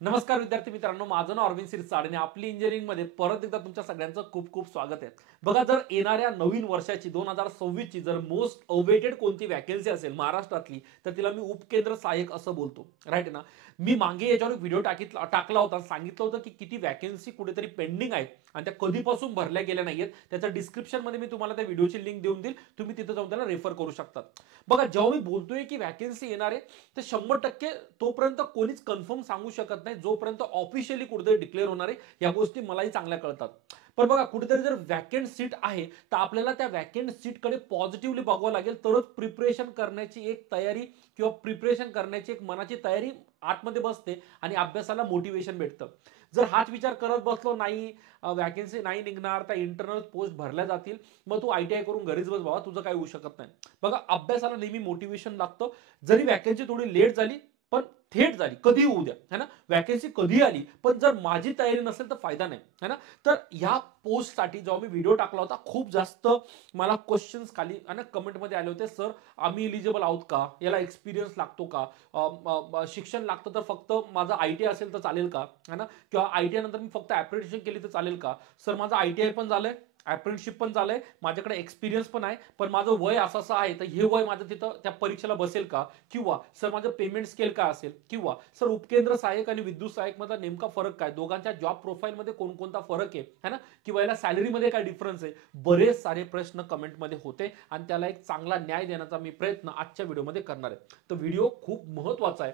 नमस्कार विद्यार्थी मित्रांनो, माझं नाव अरविंद सिरसाड आणि आपली इंजिनिअरिंग मध्ये परत एकदा तुमच्या सगळ्यांचं खूप खूप स्वागत आहे. बघा, जर येणाऱ्या नवीन वर्षाची 2026 ची जर मोस्ट अवेटेड कोणती वॅकन्सी असेल महाराष्ट्रातली, तर तिला मी उपकेंद्र सहाय्यक असं बोलतो. राईट ना. मी मागे याच्यावर व्हिडिओ टाकला होता, सांगितलं होतं की किती वॅकन्सी कुठेतरी पेंडिंग आहेत आणि त्या कधीपासून भरल्या गेल्या नाहीयेत. त्याच्या डिस्क्रिप्शन मध्ये मी तुम्हाला त्या व्हिडिओची लिंक देऊन देईल, तुम्ही तिथे जाऊन त्याला रेफर करू शकता. बघा, जेव्हा मी बोलतोय की वॅकन्सी येणार आहे, ते 100% तोपर्यंत कोणीच कन्फर्म सांगू शकत नाही जोपर्यंत ऑफिशियली कुठेतरी डिक्लेअर होणार आहे. या गोष्टी मलाही चांगल्या कळतात. पण बघा, कुठेतरी जर वॅकंट सीट आहे तर आपल्याला त्या वॅकंट सीटकडे पॉझिटिव्हली बघावं लागेल, तरच प्रिपरेशन करण्याची एक तयारी किंवा प्रिपरेशन करण्याची एक मनाची तयारी आतमध्ये बसते आणि अभ्यासाला मोटिवेशन भेटतं. जर हाच विचार करत बसलो नाही, वॅकन्सी नाही निघणार, त्या इंटरनल पोस्ट भरल्या जातील, मग तू ITI करून घरीच बस बाबा, तुझं काही होऊ शकत नाही. बघा, अभ्यासाला नेहमी मोटिवेशन लागतं. जरी वॅकन्सी थोडी लेट झाली पण थेट झाली, कधी होऊ द्या, है ना. वॅकन्सी कधी आली, पण जर माझी तयारी नसेल तर फायदा नाही, है ना. तर ह्या पोस्टसाठी जेव्हा मी व्हिडिओ टाकला होता, खूप जास्त मला क्वेश्चन्स खाली आणि कमेंटमध्ये आले होते, सर आम्ही इलिजिबल आहोत का, याला एक्सपिरियन्स लागतो का, शिक्षण लागतं तर फक्त माझं ITI असेल तर चालेल का, है ना, किंवा ITI नंतर मी फक्त ऍप्रेंटिसशिप केली तर चालेल का. सर माझं ITI पण झालंय, अप्रेंटिसशिप पण झालंय, माझ्याकडे एक्सपिरियन्स पण आहे, पण माझं वय असं असं आहे, तर हे वय माझं तिथं त्या परीक्षेला बसेल का, किंवा सर माझं पेमेंट स्केल काय असेल, किंवा सर उपकेंद्र सहाय्यक आणि विद्युत सहाय्यक मधला नेमका फरक काय, दोघांच्या जॉब प्रोफाईल मध्ये कोणकोणता फरक आहे, है ना, किंवा याला सॅलरीमध्ये काय डिफरन्स आहे. बरेच सारे प्रश्न कमेंटमध्ये होते आणि त्याला एक चांगला न्याय देण्याचा मी प्रयत्न आजच्या व्हिडिओमध्ये करणार आहे. तर व्हिडिओ खूप महत्वाचा आहे.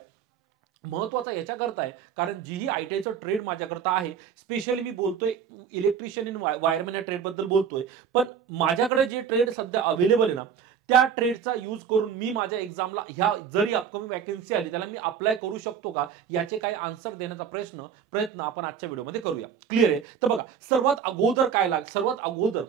महत्वाचा याच्याकरता आहे कारण जी ही ITIचं ट्रेड माझ्याकरता आहे, स्पेशली मी बोलतोय इलेक्ट्रिशियन इन वायरमॅन या ट्रेड बद्दल बोलतोय, पण माझ्याकडे जे ट्रेड सध्या अवेलेबल आहे ना, त्या ट्रेडचा यूज करून मी माझ्या एक्झामला ह्या जरी अपकमिंग वॅकन्सी आली त्याला मी अप्लाय करू शकतो का, याचे काही आन्सर देण्याचा प्रयत्न आपण आजच्या व्हिडिओमध्ये करूया. क्लिअर आहे. तर बघा, सर्वात अगोदर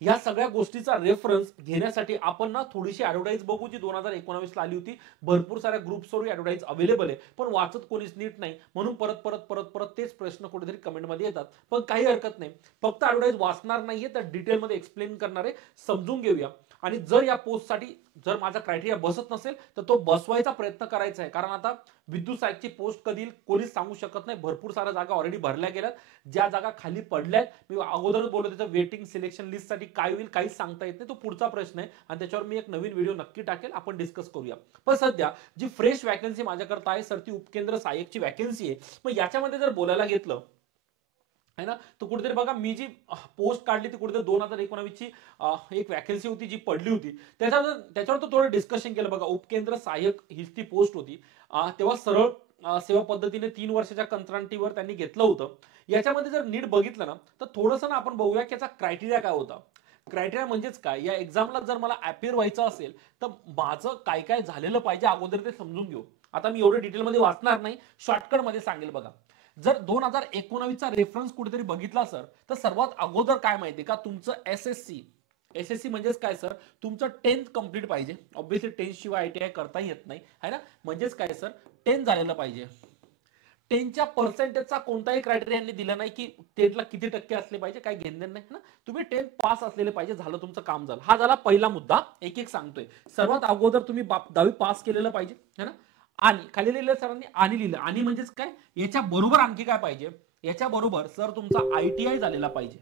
या सगळ्या गोष्टीचा रेफरन्स घेण्यासाठी आपण ना थोडीशी ऍडव्हर्टाईज बघू, जी 2019 ला आली होती. भरपूर साऱ्या ग्रुप्सवर ऍडव्हर्टाईज अवेलेबल आहे, पण वाचत कोणीच नीट नाही, म्हणून परत परत परत परत तेच प्रश्न कुठेतरी कमेंटमध्ये येतात. पण काही हरकत नाही, फक्त ऍडव्हर्टाईज वाचणार नाहीये, तर डिटेलमध्ये एक्सप्लेन करणार आहे. समजून घेऊया. आणि जर या पोस्टसाठी जर माझा क्रायटेरिया बसत नसेल तर तो बसवायचा प्रयत्न करायचा आहे, कारण आता विद्युत सहाय्यकची पोस्ट कधी कोणीच सांगू शकत नाही. भरपूर साऱ्या जागा ऑलरेडी भरल्या गेल्यात, ज्या जागा खाली पडल्यात मी अगोदरच बोललो, त्याचं वेटिंग सिलेक्शन लिस्टसाठी काय होईल काहीच सांगता येत नाही. तो पुढचा प्रश्न आहे आणि त्याच्यावर मी एक नवीन व्हिडिओ नक्की टाकेल, आपण डिस्कस करूया. पण सध्या जी फ्रेश वॅकन्सी माझ्याकरता आहे सर, ती उपकेंद्र सहाय्यकची वॅकन्सी आहे. मग याच्यामध्ये जर बोलायला घेतलं, है ना, तर कुठेतरी बघा, मी जी पोस्ट काढली ती कुठेतरी 2019 ची एक वॅकन्सी होती जी पडली होती. त्याच्यावर तो थोडं डिस्कशन केलं. बघा, उपकेंद्र सहाय्यक हीच ती पोस्ट होती. तेव्हा सरळ सेवा पद्धतीने 3 वर्षाच्या कंत्राटीवर त्यांनी घेतलं होतं. याच्यामध्ये जर नीट बघितलं ना, तर थोडंसं ना आपण बघूया की याचा क्रायटेरिया काय होता. क्रायटेरिया म्हणजेच काय, या एक्झामला जर मला अपियर व्हायचं असेल तर माझं काय काय झालेलं पाहिजे अगोदर ते समजून घेऊ. आता मी एवढं डिटेलमध्ये वाचणार नाही, शॉर्टकटमध्ये सांगेल. बघा, जर 2019चा रेफरन्स कुठेतरी बघितला सर, तर सर्वात अगोदर काय माहिती का, तुमचं एसएससी म्हणजेच काय सर, तुमचं 10th कंप्लीट पाहिजे. ऑब्व्हियसली 10th शिवाय ITI करता येत नाही, है ना. म्हणजेच काय सर, 10th झालेलं पाहिजे. 10च्या पर्सेंटेजचा कोणताही क्रायटेरिया यांनी दिला नाही की 10ला किती टक्के असले पाहिजे, काही घेणं नाही ना. तुम्ही 10th पास असलेले पाहिजे, झालं तुमचं काम झालं. हा झाला पहिला मुद्दा. एक एक सांगतोय. सर्वात अगोदर तुम्ही 10वी पास केलेलं पाहिजे, है ना. आणि खाली लिहिलं सरांनी, आणि लिहिलं, आणि म्हणजेच काय, याच्या बरोबर आणखी काय पाहिजे, याच्या बरोबर सर तुमचा ITI झालेला पाहिजे.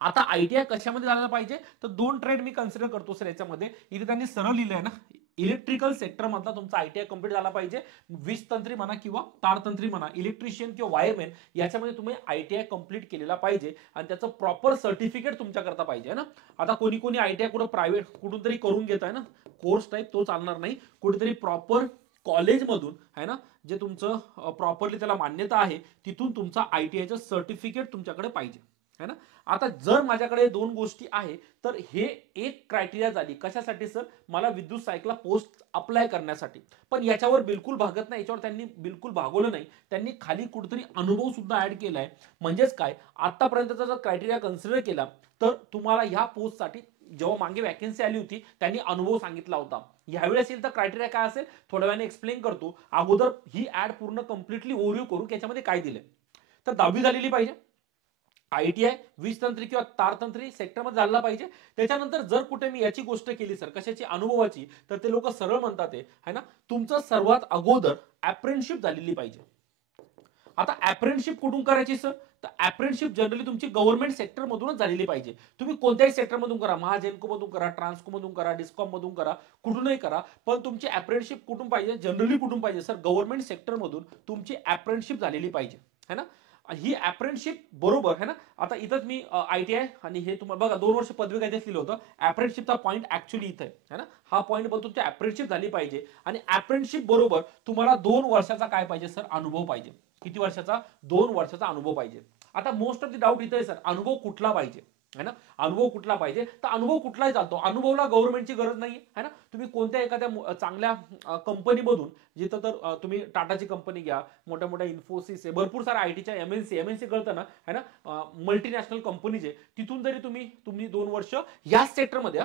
आता ITI कशामध्ये झालेला पाहिजे, तर दोन ट्रेड मी कन्सिडर करतो सर याच्यामध्ये. इथे त्यांनी सरळ लिहिलंय ना, इलेक्ट्रिकल सेक्टर मधला तुमचा ITI कंप्लीट झाला पाहिजे. वीज तंत्री म्हणा किंवा तारतंत्री म्हणा, इलेक्ट्रिशियन किंवा वायरमॅन, याच्यामध्ये तुम्ही ITI कंप्लीट केलेला पाहिजे आणि त्याचं प्रॉपर सर्टिफिकेट तुमच्याकरता पाहिजे ना. आता कोणी कोणी ITI कुठं प्रायव्हेट कुठून तरी करून घेत आहे ना, कोर्स टाईप, तो चालणार नाही. कुठेतरी प्रॉपर कॉलेजमधून, है ना, जे तुमचं प्रॉपरली त्याला मान्यता आहे, तिथून तुमचा ITIचं सर्टिफिकेट तुमच्याकडे पाहिजे, है ना. आता जर माझ्याकडे दोन गोष्टी आहे, तर हे एक क्रायटेरिया झाली. कशासाठी सर, मला विद्युत सहाय्यकला पोस्ट अप्लाय करण्यासाठी. पण याच्यावर बिलकुल भागत नाही, याच्यावर त्यांनी बिलकुल भागवलं नाही. त्यांनी खाली कुठेतरी अनुभव सुद्धा ऍड केलाय. म्हणजेच काय, आतापर्यंतचा जर क्रायटेरिया कन्सिडर केला तर तुम्हाला ह्या पोस्टसाठी जेव्हा मागे वॅकन्सी आली होती त्यांनी अनुभव सांगितला होता. यावेळेस येईल तर क्रायटेरिया काय असेल थोड्या वेळाने एक्सप्लेन करतो. अगोदर ही ऍड पूर्ण कम्प्लिटली ओव्हरव्ह्यू करू की याच्यामध्ये काय दिलंय. तर 10वी झालेली पाहिजे, ITI वीज तंत्री किंवा तारतंत्री सेक्टरमध्ये झाला पाहिजे. त्याच्यानंतर जर कुठे मी याची गोष्ट केली सर कशाची, अनुभवाची, तर ते लोक सरळ म्हणतात आहे ना, तुमचं सर्वात अगोदर अप्रेंटिसशिप झालेली पाहिजे. आता अप्रेंटिसशिप कुठून करायची सर? तर अप्रेंटिसशिप जनरली तुमची गव्हर्नमेंट सेक्टर मधूनच झालेली पाहिजे. तुम्ही कोणत्याही सेक्टर मधून करा, महाजेनको मधून करा, ट्रान्सको मधून करा, डिस्कॉम मधून करा, कुठूनही करा, पण तुमची अप्रेंटिसशिप कुठून पाहिजे? जनरली कुठून पाहिजे सर? गव्हर्नमेंट सेक्टर मधून तुमची अप्रेंटिसशिप झालेली पाहिजे, है ना. ही अप्रेंटिसशिप बरोबर है ना. आता इथंच मी ITI आणि हे तुम्हाला बघा 2 वर्ष पदवी कायद्यात लिहिलं होतं. अप्रेंटिसशिपचा पॉईंट ऍक्च्युअली इथं आहे ना. हा पॉईंट बघ, तुमची अप्रेंटिसशिप झाली पाहिजे आणि अप्रेंटिसशिप बरोबर तुम्हाला 2 वर्षाचा काय पाहिजे सर? अनुभव पाहिजे. किती वर्षाचा? 2 वर्षाचा अनुभव पाहिजे. आता मोस्ट ऑफ द डाऊट इथे आहे सर, अनुभव कुठला पाहिजे, है ना. अनुभव कुठला पाहिजे? तर अनुभव कुठलाही चालतो, अनुभवला गव्हर्नमेंटची गरज नाही, है ना. तुम्ही कोणत्या एखाद्या चांगल्या कंपनीमधून, जिथं तर तुम्ही टाटाची कंपनी घ्या, मोठ्या मोठ्या इन्फोसिस आहे, भरपूर साऱ्या आयटीच्या एमएनसी कळतं ना, है ना, मल्टीनॅशनल कंपनीज आहे, तिथून जरी तुम्ही 2 वर्ष या सेक्टरमध्ये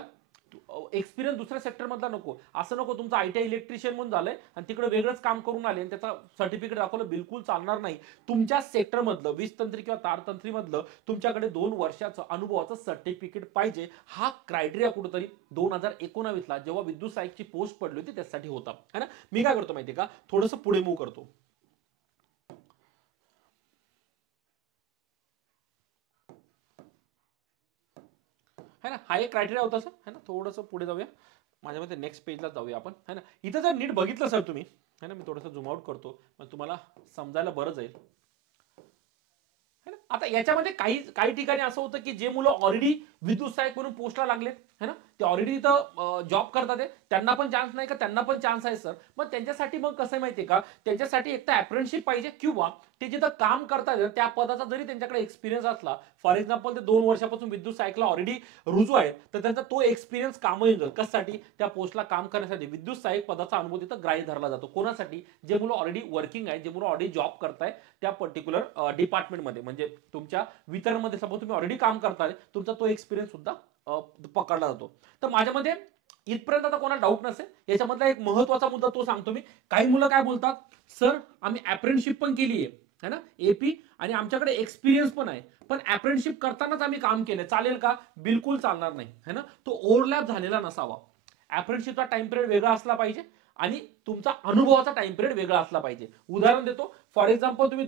एक्सपिरियन्स दुसऱ्या सेक्टर मधला नको. असं नको तुमचं ITI इलेक्ट्रिशियन म्हणून झालंय आणि तिकडे वेगळंच काम करून आले आणि त्याचा सर्टिफिकेट दाखवलं, बिलकुल चालणार नाही. तुमच्या सेक्टर मधलं वीज तंत्री किंवा तारतंत्री मधलं तुमच्याकडे 2 वर्षाचं अनुभवाचं सर्टिफिकेट पाहिजे. हा क्रायटेरिया कुठेतरी 2019 ला जेव्हा विद्युत सहाय्यकची पोस्ट पडली होती त्यासाठी होता, है ना. मी काय करतो माहितीये का, थोडंसं पुढे मूव्ह करतो, है ना. हा एक क्रायटेरिया होता सर, है ना. थोडंसं पुढे जाऊया, माझ्या मते नेक्स्ट पेजला जाऊया आपण, है ना. इथं जर नीट बघितलं सर तुम्ही, है ना, मी थोडंसं झूम आउट करतो, मग तुम्हाला समजायला बरं जाईल, है ना. आता याच्यामध्ये काही ठिकाणी असं होतं की जे मुलं ऑलरेडी विद्युत सहाय्यक म्हणून पोस्टला लागलेत, है ना, ते ऑलरेडी इथं जॉब करतात, त्यांना पण चान्स नाही का? त्यांना पण चान्स आहे सर. मग त्यांच्यासाठी मग कसं माहितीये का, त्यांच्यासाठी एक तर अप्रेंटिसशिप पाहिजे किंवा ते जिथं काम करतात त्या पदाचा जरी त्यांच्याकडे एक्सपिरियन्स असला, फॉर एक्झाम्पल ते 2 वर्षापासून विद्युत सहाय्यकला ऑलरेडी रुजू आहेत, तर त्यांचा तो एक्सपिरियन्स काम येईल. कशासाठी? त्या पोस्टला काम करण्यासाठी विद्युत सहाय्यक पदाचा अनुभव तिथं ग्राह्य धरला जातो. कोणासाठी? जे मुलं ऑलरेडी वर्किंग आहे, जे मुलं ऑलरेडी जॉब करताय त्या पर्टिक्युलर डिपार्टमेंटमध्ये, म्हणजे तुमच्या वितरणमध्ये सपोज तुम्ही ऑलरेडी काम करताय, तुमचा तो एक्सपिरियन्स सुद्धा पकडला जातो. तर माझ्यामध्ये इथपर्यंत आता कोणाला डाऊट नसेल. याच्यामधला एक महत्वाचा मुद्दा तो सांगतो मी. काही मुलं काय बोलतात, सर आम्ही अप्रेंटिसशिप पण केली आहे ना, AP, आणि आमच्याकडे एक्सपिरियन्स पण आहे, पण अप्रेंटिसशिप करतानाच आम्ही काम केलं, चालेल का? बिलकुल चालणार नाही, है ना. तो ओव्हरलॅप झालेला नसावा. अप्रेंटिसशिपचा टाइम पिरियड वेगळा असला पाहिजे आणि तुमचा अनुभवाचा टाइम पिरियड वेगळा असला पाहिजे. उदाहरण देतो, फॉर एक्झाम्पल तुम्ही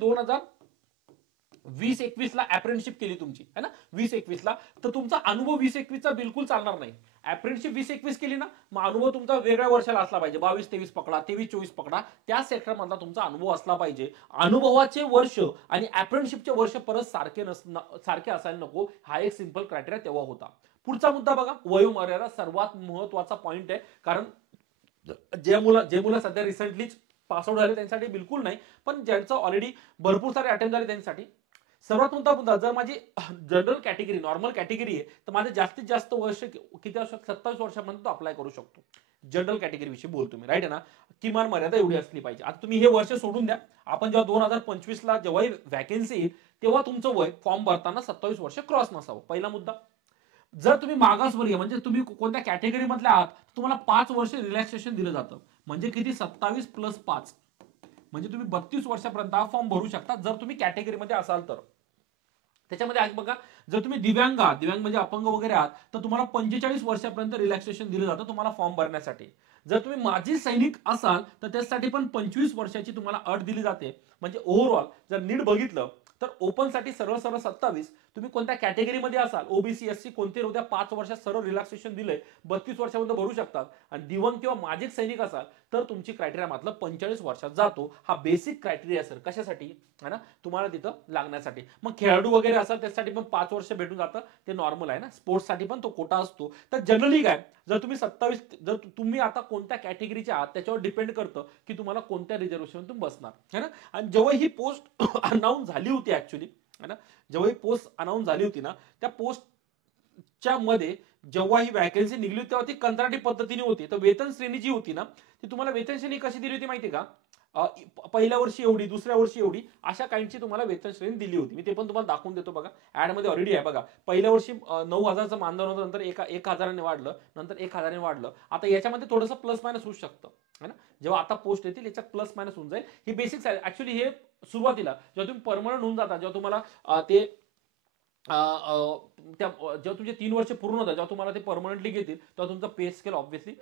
2020-21 ला अप्रेंटिसशिप केली तुमची, है ना, 20-21 ला, तर तुमचा अनुभव 20-21 चा बिलकुल चालणार नाही. अप्रेंटिसशिप 20-21 केली ना, मग अनुभव तुमचा वेगळ्या वर्षाला असला पाहिजे. 22-23 पकडा, 23-24 पकडा, त्या सेक्टर मधला तुमचा अनुभव असला पाहिजे. अनुभवाचे वर्ष आणि अप्रेंटिसशिपचे वर्ष परत सारखे असायला नको. हा एक सिंपल क्रायटेरिया तेव्हा होता. पुढचा मुद्दा बघा, वयोमर्यादा सर्वात महत्वाचा पॉइंट आहे. कारण जे मुलं सध्या रिसेंटलीच पास आउट झाले त्यांच्यासाठी बिलकुल नाही, पण ज्यांचं ऑलरेडी भरपूर सारे अटेम्प्ट झाले त्यांच्यासाठी सर्वात मोठा मुद्दा, जर माझी जनरल कॅटेगरी, नॉर्मल कॅटेगरी आहे, तर माझे जास्तीत जास्त वर्ष किती असू शकतं? 27 वर्षापर्यंत अप्लाय करू शकतो. जनरल कॅटेगरी विषयी बोलतो मी, राईट आहे ना. किमान मर्यादा एवढी असली पाहिजे. आता तुम्ही हे वर्ष सोडून द्या, आपण जेव्हा 2025 ला जेव्हा व्हॅकन्सी येईल तेव्हा तुमचं वय फॉर्म भरताना 27 वर्ष क्रॉस नसावं. पहिला मुद्दा. जर तुम्ही मागासवर्गीय म्हणजे तुम्ही कोणत्या कॅटेगरी मधल्या आहात, तुम्हाला 5 वर्ष रिलॅक्सेशन दिलं जातं. म्हणजे किती? 27 + 5, म्हणजे तुम्ही 32 वर्षापर्यंत हा फॉर्म भरू शकता जर तुम्ही कॅटेगरीमध्ये असाल तर. त्याच्यामध्ये आज बघा, जर तुम्ही दिव्यांग म्हणजे अपंग वगैरे आहात, तर तुम्हाला 45 वर्षापर्यंत रिलॅक्सेशन दिलं जातं तुम्हाला फॉर्म भरण्यासाठी. जर तुम्ही माजी सैनिक असाल तर त्यासाठी पण 25 वर्षाची तुम्हाला अट दिली जाते. म्हणजे ओव्हरऑल जर नीट बघितलं तर ओपन साठी सरळ 27, तुम्ही कोणत्या कॅटेगरीमध्ये असाल, OBC SC कोणते होत्या, 5 वर्षात सरळ रिलॅक्सेशन दिलंय, 32 वर्षापर्यंत भरू शकतात. आणि दिवंग किंवा माजी सैनिक असाल तर तुमची क्रायटेरिया मात्र 45 वर्षात जातो. हा बेसिक क्रायटेरिया सर, कशासाठी? है ना, तुम्हाला तिथं लागण्यासाठी. मग खेळाडू वगैरे असाल त्यासाठी पण 5 वर्ष भेटून जातं, ते नॉर्मल आहे ना. स्पोर्ट्ससाठी पण तो कोटा असतो. तर जनरली काय, जर तुम्ही 27, जर तुम्ही आता कोणत्या कॅटेगरीचे आहात त्याच्यावर डिपेंड करतं की तुम्हाला कोणत्या रिझर्वेशन तुम्ही बसणार, है ना. आणि जेव्हा ही पोस्ट अनाऊन्स झाली होती ऍक्च्युली, है ना, जेव्हा ही पोस्ट अनाऊन्स झाली होती ना, त्या पोस्टच्या मध्ये जेव्हा ही वॅकन्सी निघली होती तेव्हा ती कंत्राटी पद्धतीने होती. तर वेतन श्रेणी जी होती ना, ती तुम्हाला वेतन श्रेणी कशी दिली होती माहिती का? पहिल्या वर्षी एवढी, दुसऱ्या वर्षी एवढी, अशा काहींची तुम्हाला वेतन श्रेणी दिली होती. मी ते पण तुम्हाला दाखवून देतो बघा, ऍड मध्ये ऑलरेडी आहे बघा. पहिल्या वर्षी 9,000चं मानधन होतं, नंतर 1,000ने वाढलं, नंतर 1,000ने वाढलं. आता याच्यामध्ये थोडंसं प्लस मायनस होऊ शकतं, है ना. जेव्हा आता पोस्ट येतील याच्यात प्लस मायनस होऊन जाईल. ही बेसिक्स आहे ऍक्च्युली. हे सुरुवातीला जेव्हा तुम्ही परमनंट होऊन जाता, जेव्हा तुम्हाला ते जेव्हा तुमचे 3 वर्ष पूर्ण होतात, जेव्हा तुम्हाला ते परमनंटली घेतील, तेव्हा तुमचं पे स्केल ऑब्व्हियसली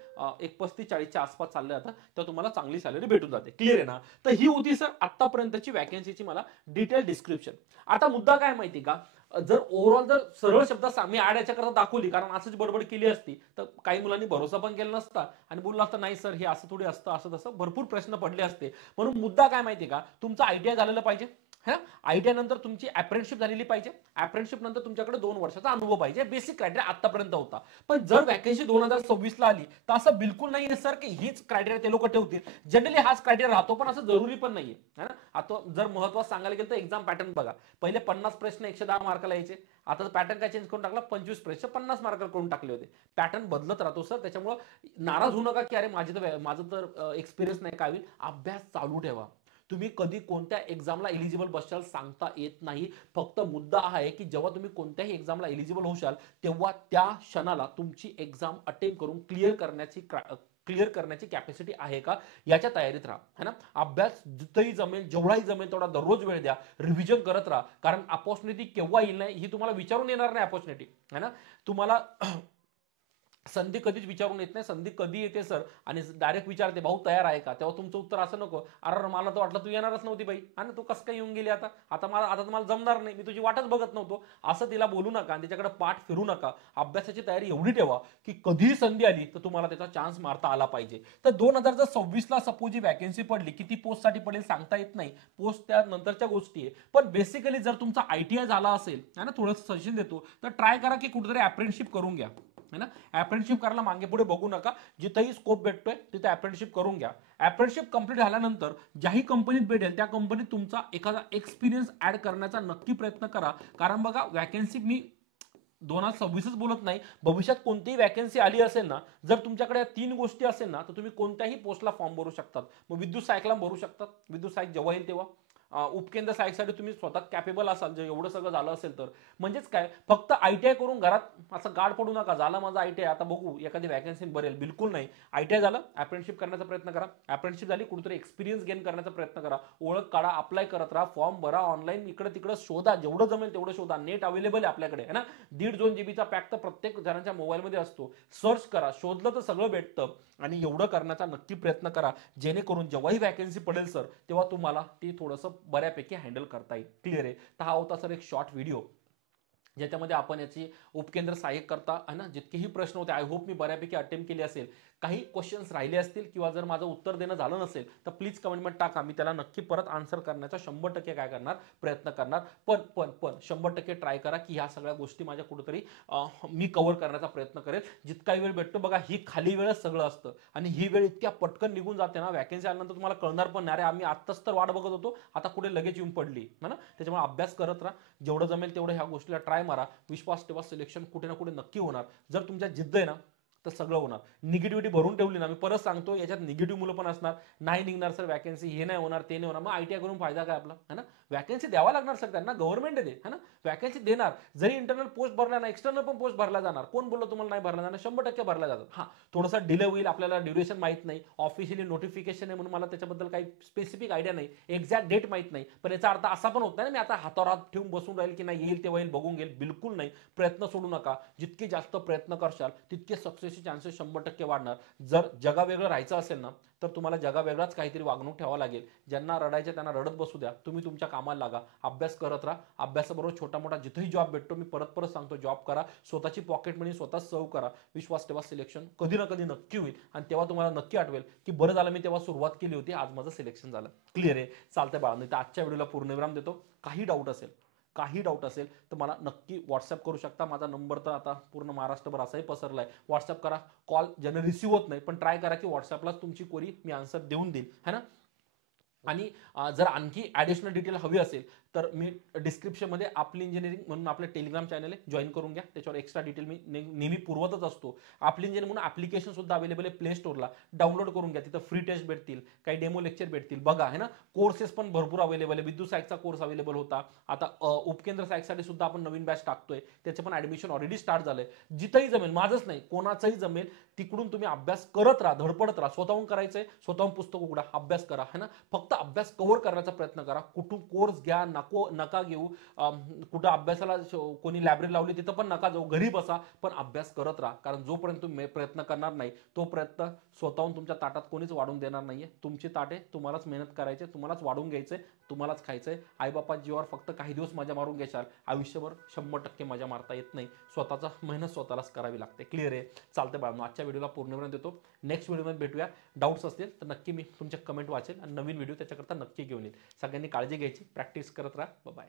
एक 35-40च्या आसपास चाललं जातं, तेव्हा तुम्हाला चांगली सॅलरी भेटून जाते. क्लिअर आहे ना? तर ही होती सर आतापर्यंतची वॅकन्सीची मला डिटेल डिस्क्रिप्शन. आता मुद्दा काय माहिती का, जर ओव्हरऑल जर सरळ शब्दात मी ऍड याच्याकरता दाखवली, कारण असंच बडबड केली असती तर काही मुलांनी भरोसा पण केला नसता आणि बोलला असता नाही सर हे असं थोडी असतं, असं तसं भरपूर प्रश्न पडले असते. म्हणून मुद्दा काय माहिती का, तुमचा आयटीआय झालेलं पाहिजे. है, आयटीआय नंतर तुमची अप्रेंटिसशिप झालेली पाहिजे. अप्रेंटिसशिप नंतर तुमच्याकडे 2 वर्षाचा अनुभव पाहिजे. बेसिक क्रायटेरिया आतापर्यंत होता. पण जर वॅकन्सी 2026 ला आली तर असं बिलकुल नाहीये सर की हीच क्रायटेरिया ते लोक ठेवतील. जनरली हाच क्रायटेरिया राहतो, पण असं जरुरी पण नाहीये. है ना? आता जर महत्वाचं सांगायला गेलं तर एक्झाम पॅटर्न बघा. पहिले 50 प्रश्न 110 मार्काला यायचे. आता पॅटर्न काय चेंज करून टाकला, 25 प्रश्न 50 मार्काला करून टाकले होते. पॅटर्न बदलत राहतो सर. त्याच्यामुळे नाराज होऊ नका की अरे माझं तर एक्सपिरियन्स नाही, काय होईल. अभ्यास चालू ठेवा. तुम्ही कधी कोणत्या एक्झामला एलिजिबल बसाल सांगता येत नाही. फक्त मुद्दा हा आहे की जेव्हा तुम्ही कोणत्याही एक्झामला एलिजिबल होशाल तेव्हा त्या क्षणाला तुमची एक्झाम अटेम्प्ट करून क्लिअर करण्याची कॅपॅसिटी आहे का याच्या तयारीत राहा. है ना? अभ्यास जिथंही जमेल, जेवढाही जमेल तेवढा दररोज वेळ द्या. रिव्हिजन करत राहा. कारण अपॉर्च्युनिटी केव्हा येईल नाही ही तुम्हाला विचारून येणार नाही. अपॉर्च्युनिटी है ना, तुम्हाला संधी कधीच विचारून येत नाही. संधी कधी येते सर आणि डायरेक्ट विचारते भाऊ तयार आहे का, तेव्हा तुमचं उत्तर असं नको अरे मला तर वाटलं तू येणारच नव्हती बाई आणि तू कसं काय येऊन गेली आता आता मला जमणार नाही, मी तुझी वाटच बघत नव्हतो, असं तिला बोलू नका आणि त्याच्याकडे पाठ फिरू नका. अभ्यासाची तयारी एवढी ठेवा की कधीही संधी आली तर तुम्हाला त्याचा चान्स मारता आला पाहिजे. तर 2026 ला सपोज ही वॅकन्सी पडली, किती पोस्टसाठी पडेल सांगता येत नाही, पोस्ट त्या नंतरच्या गोष्टी आहे. पण बेसिकली जर तुमचा आयटीआय झाला असेल ना, थोडंसं सजेशन देतो तर ट्राय करा की कुठेतरी अप्रेंटिसशिप करून घ्या. है ना? अप्रेंटिसशिप करायला मागे पुढे बघू नका. जिथेही स्कोप भेटतोय तिथे अप्रेंटिसशिप करून घ्या. अप्रेंटिसशिप कंप्लीट झाल्यानंतर ज्याही कंपनीत भेटेल त्या कंपनीत तुमचा एखादा एक्सपिरियन्स ऍड करण्याचा नक्की प्रयत्न करा. कारण बघा वॅकन्सी मी 2026च बोलत नाही, भविष्यात कोणतीही वॅकन्सी आली असेल ना, जर तुमच्याकडे या 3 गोष्टी असेल ना तर तुम्ही कोणत्याही पोस्टला फॉर्म भरू शकतात. मग विद्युत सहाय्यकला भरू शकतात. विद्युत सहाय्यक जेव्हा येईल तेव्हा उपकेंद्र सहाय्यकसाठी तुम्ही स्वतः कॅपेबल असाल, जे एवढं सगळं झालं असेल तर. म्हणजेच काय, फक्त आयटीआय करून घरात असं गाड पडू नका, झालं माझं आयटीआय आता बघू एखादी वॅकन्सी भरेल, बिलकुल नाही. आयटीआय झालं, अप्रेंटिसशिप करण्याचा प्रयत्न करा. अप्रेंटिसशिप झाली, कुठेतरी एक्सपिरियन्स गेन करण्याचा प्रयत्न करा. ओळख काढा, अप्लाय करत राहा, फॉर्म भरा, ऑनलाईन इकडे तिकडे शोधा, जेवढं जमेल तेवढं शोधा. नेट अवेलेबल आहे आपल्याकडे, है ना? 1.5-2 जीबीचा पॅक तर प्रत्येक जणांच्या मोबाईलमध्ये असतो. सर्च करा, शोधलं तर सगळं भेटतं. आणि एवढं करण्याचा नक्की प्रयत्न करा जेणेकरून जेव्हाही वॅकन्सी पडेल सर तेव्हा तुम्हाला ती थोडंसं बऱ्यापैकी हँडल करता येईल. क्लिअर आहे? तर हा होता सर एक शॉर्ट व्हिडिओ ज्याच्यामध्ये आपण याची उपकेंद्र सहाय्यक करता आहे ना जितकेही प्रश्न होते, आय होप मी बऱ्यापैकी अटेम्प्ट केले असेल. काही क्वेश्चन्स राहिले असतील किंवा जर माझं उत्तर देणं झालं नसेल तर प्लीज कमेंटमध्ये टाका, मी त्याला नक्की परत आन्सर करण्याचा 100% काय करणार प्रयत्न करणार. पण 100% ट्राय करा की ह्या सगळ्या गोष्टी माझ्या कुठेतरी मी कव्हर करण्याचा प्रयत्न करेल जितका वेळ भेटतो. बघा ही खाली वेळच सगळं असतं आणि ही वेळ इतक्या पटकन निघून जाते ना, वॅकन्सी आल्यानंतर तुम्हाला कळणार पण नाही, अरे आम्ही आत्ताच तर वाट बघत होतो, आता कुठे लगेच येऊन पडली है ना. त्याच्यामुळे अभ्यास करत राहा, जेवढं जमेल तेवढं ह्या गोष्टीला ट्राय मारा. विश्वास तेव्हा सिलेक्शन कुठे ना कुठे नक्की होणार. जर तुमच्या जिद्द आहे ना तर सगळं होणार. निगेटिव्हिटी भरून ठेवली ना, मी परत सांगतो याच्यात निगेटिव्ह मुलं पण असणार, नाही निघणार सर वॅकन्सी, हे नाही होणार ते नाही होणार, मग आयटीआय करून फायदा काय आपला, है ना? वॅकन्सी द्यावा लागणार सर त्यांना, गव्हर्नमेंट आहे है ना, वॅकन्सी देणार. जरी इंटरनल पोस्ट भरला ना, एक्सटर्नल पण पोस्ट भरला जाणार. कोण बोललो तुम्हाला नाही भरला जाणार? 100% भरला जातात. हा थोडासा डिले होईल, आपल्याला ड्युरेशन माहित नाही, ऑफिशियली नोटिफिकेशन आहे म्हणून मला त्याच्याबद्दल काही स्पेसिफिक आयडिया नाही, एक्झॅक्ट डेट माहित नाही. पण याचा अर्थ असा पण होत नाही ना मी आता हातावर हात ठेवून बसून राहील की नाही येईल तेव्हा येईल बघून घेईल, बिलकुल नाही. प्रयत्न सोडू नका. जितके जास्त प्रयत्न करशाल तितके सक्सेसचे चान्सेस 100% वाढणार. जर जगावेगळं राहायचं असेल ना तर तुम्हाला जगावेगळाच काहीतरी वागणूक ठेवावं लागेल. ज्यांना रडायचे त्यांना रडत बसू द्या, तुम्ही तुमच्या कामाला लागा, अभ्यास करत राहा. अभ्यासाबरोबर छोटा मोठा जिथेही जॉब भेटतो, मी परत परत सांगतो, जॉब करा. स्वतःची पॉकेट मनी स्वतः सर्व करा. विश्वास तेव्हा सिलेक्शन कधी ना कधी नक्की होईल आणि तेव्हा तुम्हाला नक्की आठवेल की बरं झालं मी तेव्हा सुरुवात केली होती, आज माझं सिलेक्शन झालं. क्लिअर आहे? चालतंय बाळांनो, तर आजच्या व्हिडिओला पूर्णविराम देतो. काही डाऊट असेल तर मला नक्की व्हॉट्सअप करू शकता. माझा नंबर तर आता पूर्ण महाराष्ट्रभर असाही पसरला आहे. व्हॉट्सअप करा. कॉल ज्यांना रिसिव्ह होत नाही पण ट्राय करा की व्हॉट्सअपलाच तुमची क्वेरी मी आन्सर देऊन देईल, है ना. आणि जर आणखी ॲडिशनल डिटेल हवी असेल तर मी डिस्क्रिप्शनमध्ये आपली इंजिनिअरिंग म्हणून आपलं टेलिग्राम चॅनल आहे, जॉईन करून घ्या. त्याच्यावर एक्स्ट्रा डिटेल मी नेहमी पुरवतच असतो. आपली इंजिनिअरिंग म्हणून ॲप्लिकेशन सुद्धा अवेलेबल आहे प्ले स्टोरला, डाउनलोड करून घ्या. तिथं फ्री टेस्ट भेटतील, काही डेमो लेक्चर भेटतील, बघा है ना. कोर्सेस पण भरपूर अवेलेबल आहे. विद्युत सहाय्यकचा कोर्स अवेलेबल होता, आता उपकेंद्र सहाय्यकसाठी सुद्धा आपण नवीन बॅच टाकतोय, त्याचं पण ॲडमिशन ऑलरेडी स्टार्ट झालंय. जिथंही जमेल, माझंच नाही कोणाचंही जमेल, तिकडून तुम्ही अभ्यास करत राहा, धडपडत राहा. स्वतःहून करायचंय, स्वतःहून पुस्तक उघडा, अभ्यास करा, है ना. फक्त फक्त अभ्यास कव्हर करण्याचा प्रयत्न करा. कुठून कोर्स घ्या, नका घेऊ. कुठं अभ्यासाला कोणी लायब्ररी लावली तिथं पण नका जाऊ, घरी बसा, पण अभ्यास करत राहा. कारण जोपर्यंत तुम्ही प्रयत्न करणार नाही तो प्रयत्न स्वतःहून तुमच्या ताटात कोणीच वाढून देणार नाहीये. तुमची ताटे तुम्हालाच मेहनत करायचे, तुम्हालाच वाढून घ्यायचंय, तुम्हालाच खायचंय. आईबापा जीवावर फक्त काही दिवस मजा मारून घ्याल, आयुष्यभर 100% मजा मारता येत नाही. स्वतःचा मेहनत स्वतःलाच करावी लागते. क्लिअर आहे? चालतं बाळांनो, आजच्या व्हिडिओला पूर्णपर्यंत देतो. नेक्स्ट व्हिडिओमध्ये भेटूया. डाऊट्स असतील तर नक्की मी तुमच्या कमेंट वाचेल आणि नवीन व्हिडिओ त्याच्याकरता नक्की घेऊन येईल. सगळ्यांनी काळजी घ्यायची, प्रॅक्टिस करत राहा. बाय.